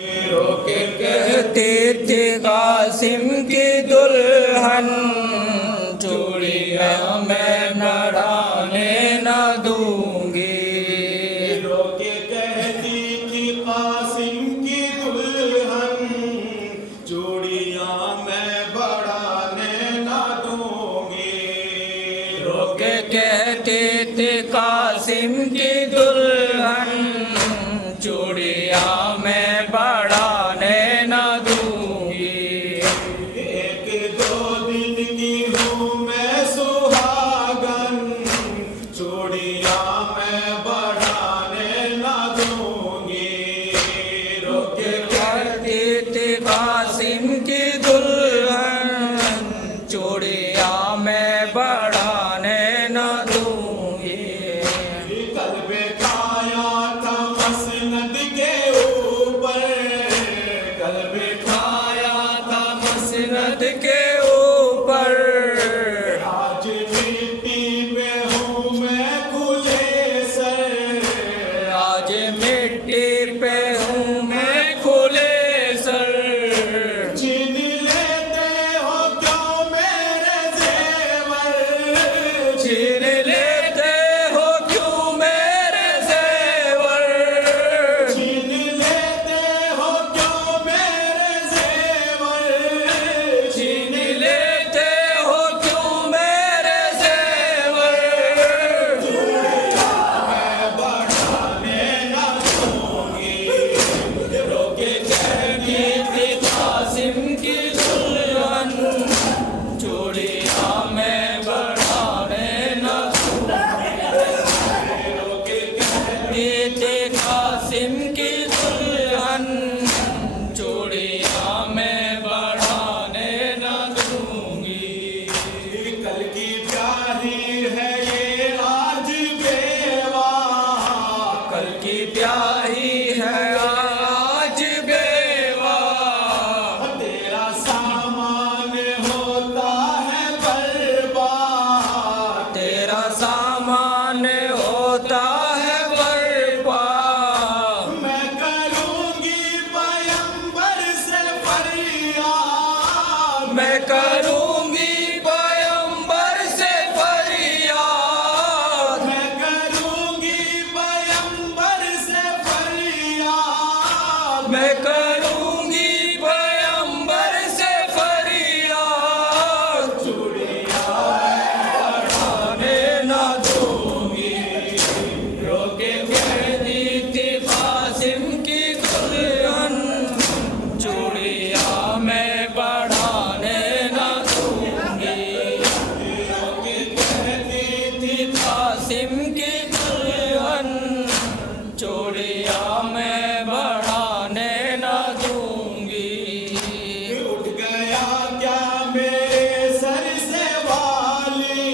रोके कहते थे कासिम की दुल्हन, चूड़ियां मैं बढ़ाने न दूंगी। रोके कहती थी कासिम की दुल्हन, चूड़ियां मैं बढ़ाने न दूंगी। रोके कहते थे कासिम की दुल्हन, चूड़ियां मैं बढ़ाने न दूंगी। एक दो दिन की हूँ मैं सुहागन, चूड़ियां मैं बढ़ाने न दूंगी। रोके कहते थे कासिम की दुल्हन, चूड़ियां मैं बढ़ाने न दूंगी। कल बैठाया था मसनद के ऊपर, कल आया था मसनद के ऊपर, आज मिट्टी में हूँ मैं खुले सर। आज मिट्टी पे हूँ मैं खुले सर। छीन लेते हो क्यों मेरे जेवर, छीन लेते हो क्यों मेरे ज़ेवर, छीन लेते हो क्यों मेरे जेवर, छीन लेते हो क्यों मेरे ज़ेवर। मैं बढ़ाने न दूंगी। रोके कहती थी कासिम की दुल्हन, चूड़ियां मैं बढ़ाने न दूंगी। रोके कहती थी कासिम की दुल्हन, चूड़ियां मैं बढ़ाने न दूंगी। कल की प्यारी है ये आज बेवा, कल की ब्याही है आज बेवा, तेरा सामान होता है बर्बाद। तेरा सामान होता है बर्बाद। मैं करूंगी पयंबर से फरियाद, मैं करूंगी पैगंबर से फरियाद। मैं करूंगी पयंबर से फरियाद। मैं करूंगी पैगंबर से फरियाद। बढ़ाने न दूंगी। रोके कहती थी कासिम की दुल्हन, चूड़ियां मैं बढ़ाने न दूंगी। रोके कहती थी कासिम की दुल्हन, चूड़ियां मैं बढ़ाने न दूंगी। उठ गया क्या मेरे सर से वाली,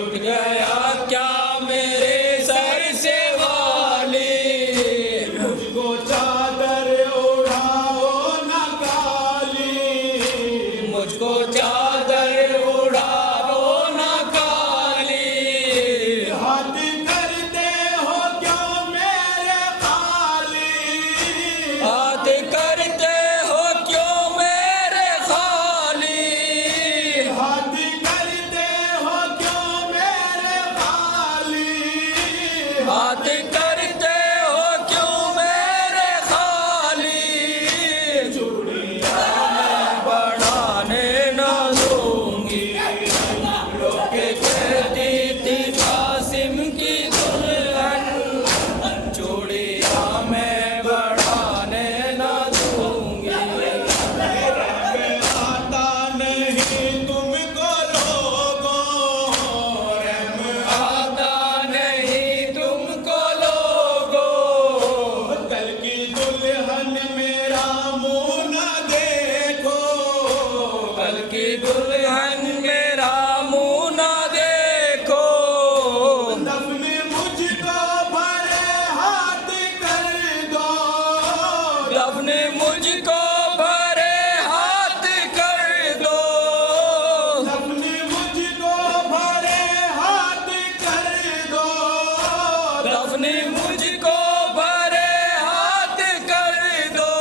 उठ गया क्या मेरे सर से वाली, मुझको चादर उड़ाओ न काली। मुझको चादर उड़ाओ न काली। हाथ करते हो क्यों मेरे खाली, हाथ करते हो क्यों मेरे खाली, हाथ करते हो क्यों मेरे खाली। हाथ करते हो क्यों मेरे खाली। बढ़ाने न दूंगी। रोके कहती थी कासिम की दुल्हन, चूड़ियां मैं बढ़ाने न दूंगी। आता नहीं तुमको लोगों, रहम आता नहीं तुमको लोगों, कल की दुल्हन मेरा मुंह न देखो। कल की दुल्हन मेरा मुंह न देखो। दफन मुझको भरे हाथ कर दो, दफन मुझको भरे हाथ कर दो। दफन मुझको भरे हाथ कर दो। दफन मुझको भरे हाथ कर दो।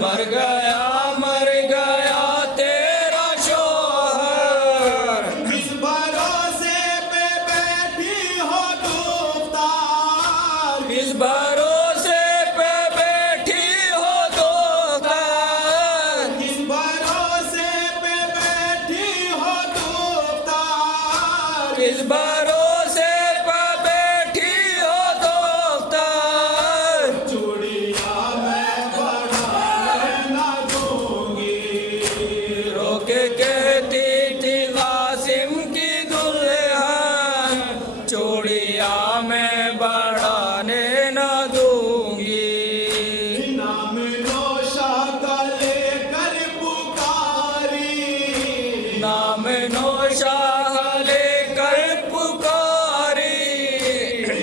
मर गया तेरा शोहर। किस भरोसे पे बैठी हो दुख्तार, किस भरोसे पे बैठी हो दोस्तार, किस भरोसे पे बैठी हो दुख्तार, किस भरोसे पे बैठी हो दोस्तार। चूड़िया मैं बढ़ाने ना दूंगी, रोके कहती थी कासिम की दुल्हन, चूड़िया मैं बढ़ाने न दूंगी। नाम नौशा का लेकर पुकारी, नाम नौशाह लेकर पुकारी,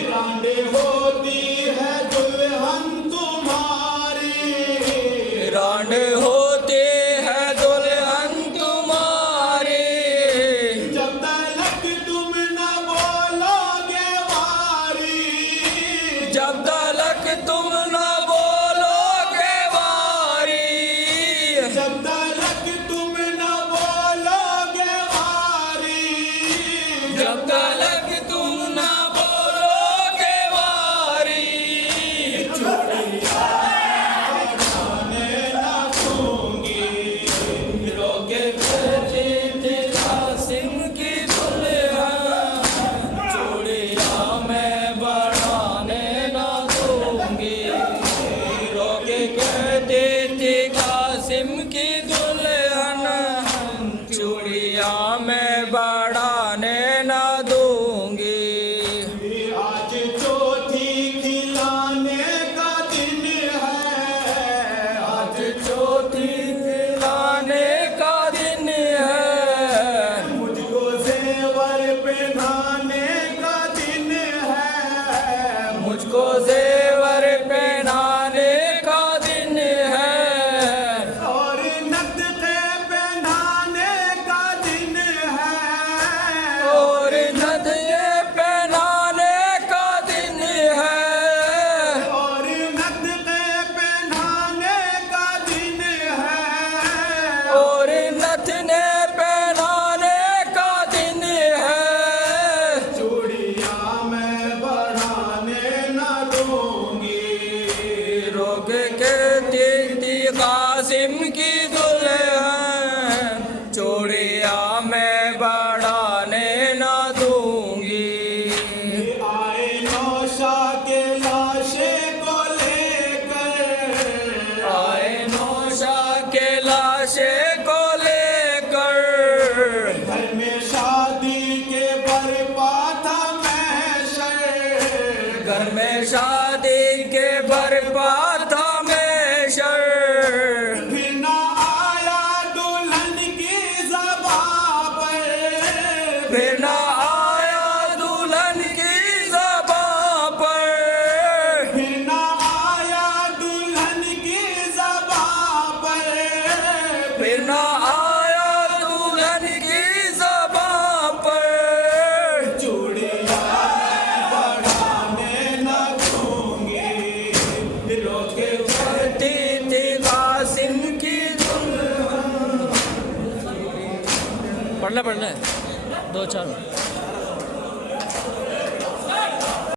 रांडे होती है दुल्हन तुम्हारी, रांड होते है दुल्हन तुम्हारी। जब तलक तुम न बोलोगे वारी, जब तलक तुम न बोलोगे वारी, जब तलक तुम न बोलोगे वारी, जब तलक तुम न बोलोगे वारी। बढ़ाने ना दूंगी, रोके कहती थी कासिम की दुल्हन, चूड़िया मैं बढ़ाने न दूंगी। रोके कहती थी कासिम की दुल्हन, चूड़िया मैं बढ़ाने न दूंगी। आज चौथी खिलाने का दिन है, आज चौथी खिलाने का दिन है, मुझको जेवर पहनाने का दिन है, मुझको जेवर पहनाने का दिन है, और नत्थे पहनाने का दिन है, और नदिये पहनाने का दिन है, और नत्थे पहनाने का दिन है, और नथने पहनाने का दिन है। चूड़िया मैं बढ़ाने ना दूंगी, रोक कहती थी कासिम की दुल्हन, चूड़िया मैं बढ़ाने न दूंगी। आए नौशा के लाशे को लेकर, आए नौशा के लाशे को लेकर, घर में शादी के बरपा था महशर, घर में शादी के बरपा था महशर। फिर ना आया दुल्हन की ज़बां पर, फिर न आया दुल्हन की ज़बां पर, फिर ना आया दुल्हन की ज़बां पर, फिर न आया दुल्हन की ज़बां पर। चूड़िया बढ़ाने ना दूंगी, रोके कहती थी कासिम की दुल्हन। पढ़ना दो चार